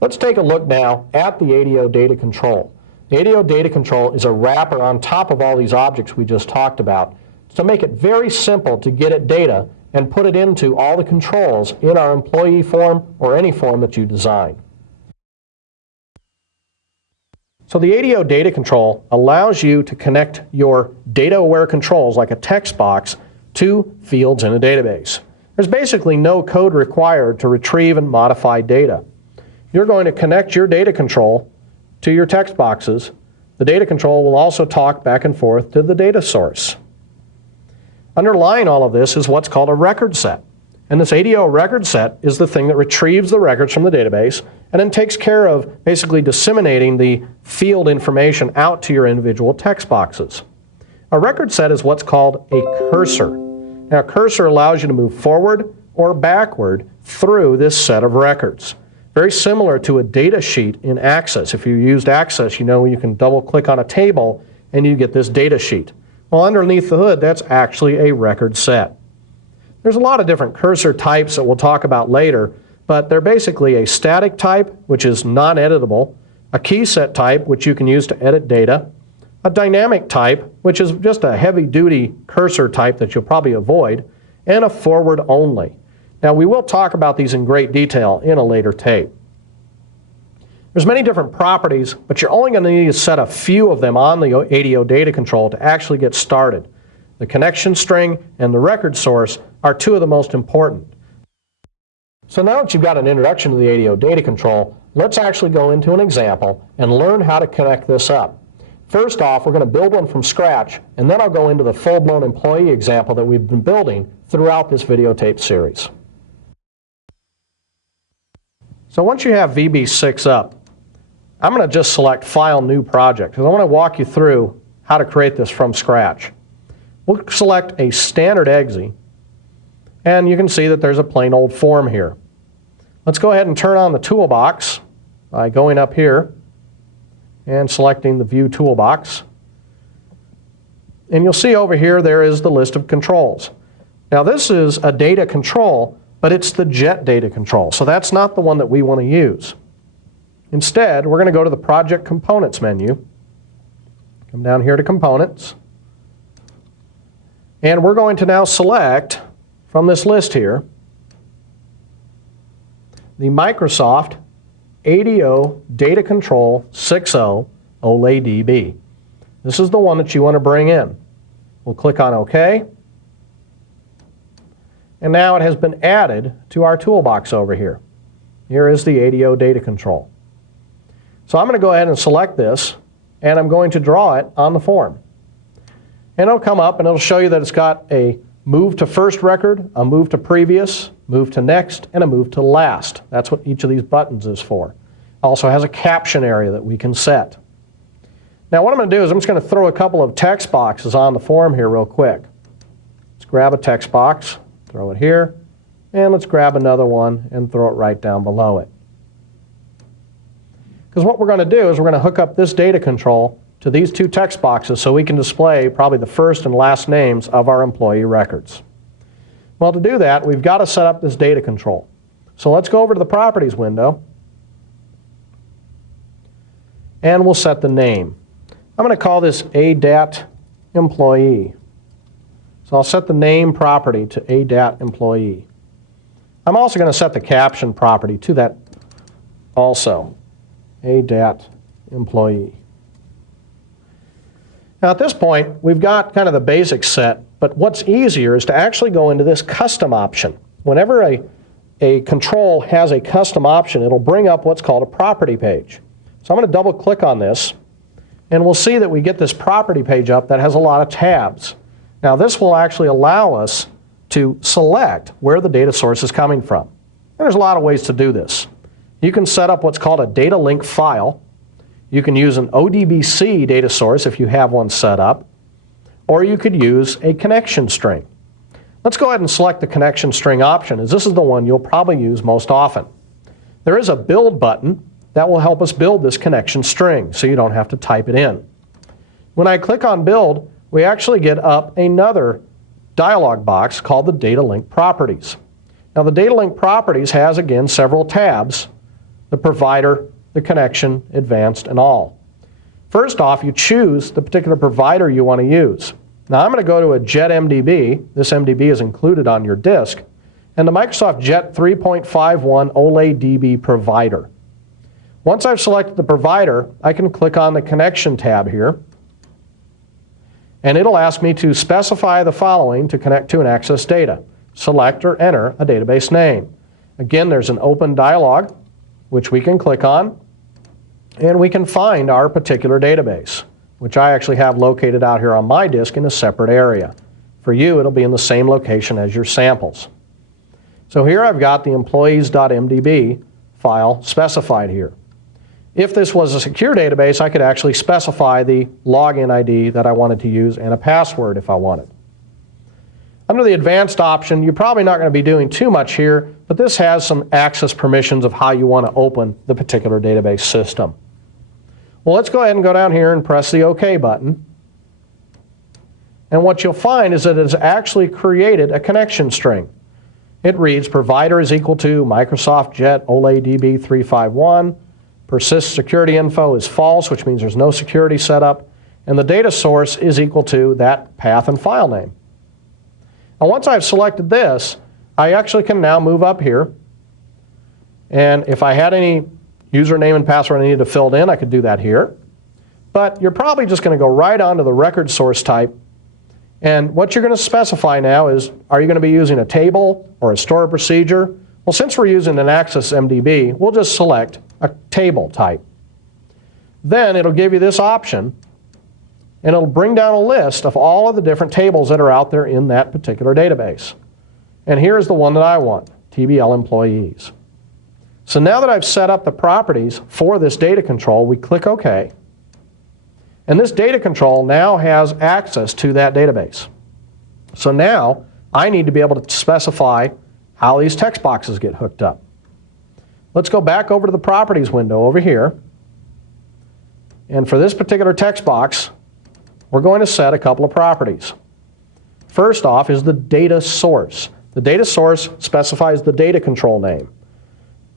Let's take a look now at the ADO data control. The ADO data control is a wrapper on top of all these objects we just talked about to make it very simple to get at data and put it into all the controls in our employee form or any form that you design. So the ADO data control allows you to connect your data-aware controls like a text box to fields in a database. There's basically no code required to retrieve and modify data. You're going to connect your data control to your text boxes. The data control will also talk back and forth to the data source. Underlying all of this is what's called a record set. And this ADO record set is the thing that retrieves the records from the database and then takes care of basically disseminating the field information out to your individual text boxes. A record set is what's called a cursor. Now, a cursor allows you to move forward or backward through this set of records. Very similar to a data sheet in Access. If you used Access, you know you can double click on a table and you get this data sheet. Well, underneath the hood, that's actually a record set. There's a lot of different cursor types that we'll talk about later, but they're basically a static type, which is non-editable, a key set type, which you can use to edit data, a dynamic type, which is just a heavy-duty cursor type that you'll probably avoid, and a forward only. Now, we will talk about these in great detail in a later tape. There's many different properties, but you're only going to need to set a few of them on the ADO data control to actually get started. The connection string and the record source are two of the most important. So now that you've got an introduction to the ADO data control, let's actually go into an example and learn how to connect this up. First off, we're going to build one from scratch, and then I'll go into the full-blown employee example that we've been building throughout this videotape series. So once you have VB6 up, I'm going to just select File, New Project, because I want to walk you through how to create this from scratch. We'll select a standard EXE, and you can see that there's a plain old form here. Let's go ahead and turn on the toolbox by going up here and selecting the View Toolbox. And you'll see over here there is the list of controls. Now this is a data control, but it's the JET data control, so that's not the one that we want to use. Instead, we're going to go to the Project Components menu, come down here to Components, and we're going to now select from this list here the Microsoft ADO Data Control 6.0 OLEDB. This is the one that you want to bring in. We'll click on OK. And now it has been added to our toolbox over here. Here is the ADO Data Control. So I'm going to go ahead and select this, and I'm going to draw it on the form. And it'll come up and it'll show you that it's got a move to first record, a move to previous, move to next, and a move to last. That's what each of these buttons is for. It also has a caption area that we can set. Now what I'm going to do is I'm just going to throw a couple of text boxes on the form here real quick. Let's grab a text box, throw it here, and let's grab another one and throw it right down below it. Because what we're going to do is we're going to hook up this data control to these two text boxes so we can display probably the first and last names of our employee records. Well, to do that, we've got to set up this data control. So let's go over to the Properties window, and we'll set the name. I'm going to call this ADAT Employee. So I'll set the name property to ADAT Employee. I'm also going to set the caption property to that also. ADAT Employee. Now at this point, we've got kind of the basics set, but what's easier is to actually go into this custom option. Whenever a control has a custom option, it'll bring up what's called a property page. So I'm going to double click on this, and we'll see that we get this property page up that has a lot of tabs. Now this will actually allow us to select where the data source is coming from. And there's a lot of ways to do this. You can set up what's called a data link file. You can use an ODBC data source if you have one set up, or you could use a connection string. Let's go ahead and select the connection string option, as this is the one you'll probably use most often. There is a build button that will help us build this connection string, so you don't have to type it in. When I click on build, we actually get up another dialog box called the data link properties. Now the data link properties has, again, several tabs. the provider, the connection, advanced, and all. First off, you choose the particular provider you want to use. Now I'm going to go to a Jet MDB. This MDB is included on your disk. And the Microsoft Jet 3.51 OLE DB provider. Once I've selected the provider, I can click on the Connection tab here. And it'll ask me to specify the following to connect to and access data. Select or enter a database name. Again, there's an open dialog, which we can click on. And we can find our particular database, which I actually have located out here on my disk in a separate area. For you, it'll be in the same location as your samples. So here I've got the employees.mdb file specified here. If this was a secure database, I could actually specify the login ID that I wanted to use and a password if I wanted. Under the advanced option, you're probably not going to be doing too much here, but this has some access permissions of how you want to open the particular database system. Well, let's go ahead and go down here and press the OK button. And what you'll find is that it's actually created a connection string. It reads provider is equal to Microsoft Jet OLE DB 351. Persist security info is false, which means there's no security setup. And the data source is equal to that path and file name. Now once I've selected this, I actually can now move up here. And if I had any username and password I needed to fill in, I could do that here. But you're probably just going to go right onto the record source type. And what you're going to specify now is, are you going to be using a table or a store procedure? Well, since we're using an Access MDB, we'll just select a table type. Then it'll give you this option, and it'll bring down a list of all of the different tables that are out there in that particular database. And here's the one that I want, TBL employees. So now that I've set up the properties for this data control, we click OK. And this data control now has access to that database. So now I need to be able to specify how these text boxes get hooked up. Let's go back over to the properties window over here. And for this particular text box, we're going to set a couple of properties. First off is the data source. The data source specifies the data control name.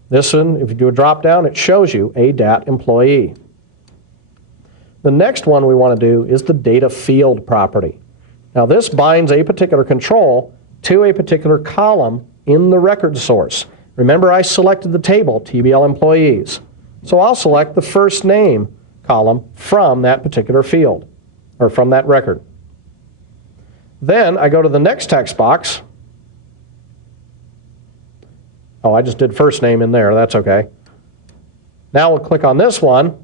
This one, if you do a drop down, it shows you a DAT employee. The next one we want to do is the data field property. Now this binds a particular control to a particular column in the record source. Remember, I selected the table, TBL employees. So I'll select the first name column from that particular field, or from that record. Then I go to the next text box. Oh, I just did first name in there. That's okay. Now we'll click on this one,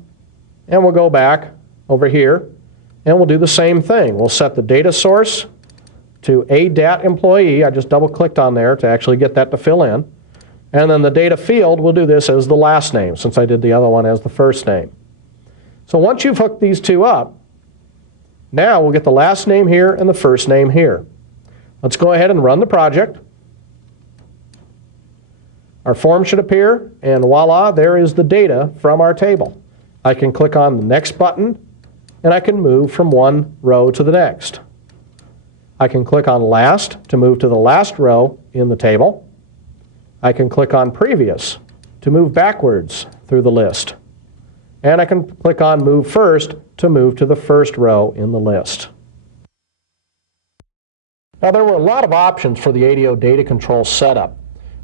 and we'll go back over here, and we'll do the same thing. We'll set the data source to a DAT employee. I just double-clicked on there to actually get that to fill in. And then the data field, we'll do this as the last name, since I did the other one as the first name. So once you've hooked these two up, now we'll get the last name here and the first name here. Let's go ahead and run the project. Our form should appear, and voila, there is the data from our table. I can click on the next button, and I can move from one row to the next. I can click on last to move to the last row in the table. I can click on previous to move backwards through the list. And I can click on move first to move to the first row in the list. Now there were a lot of options for the ADO data control setup.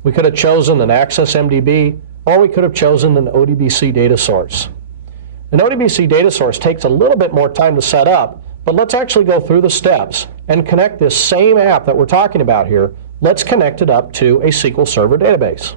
We could have chosen an Access MDB, or we could have chosen an ODBC data source. An ODBC data source takes a little bit more time to set up, but let's actually go through the steps and connect this same app that we're talking about here. Let's connect it up to a SQL Server database.